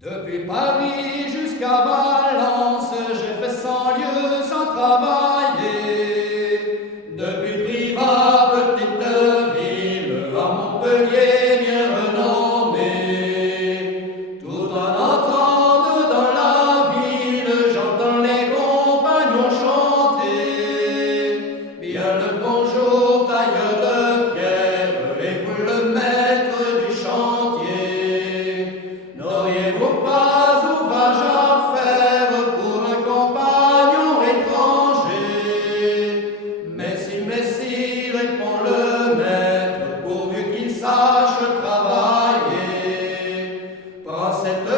Depuis Paris jusqu'à Valence, j'ai fait 100 lieues sans travailler. Depuis Privas, petite ville, à Montpellier, bien renommée. Tout en entrant dans la ville, j'entends les compagnons chanter. Bien le bonjour, tailleur de pierre, et vous le maître du chantier. N'auriez-vous pas ouvrage à faire pour un compagnon étranger? Merci, répond le maître, pourvu qu'il sache travailler. Prends cette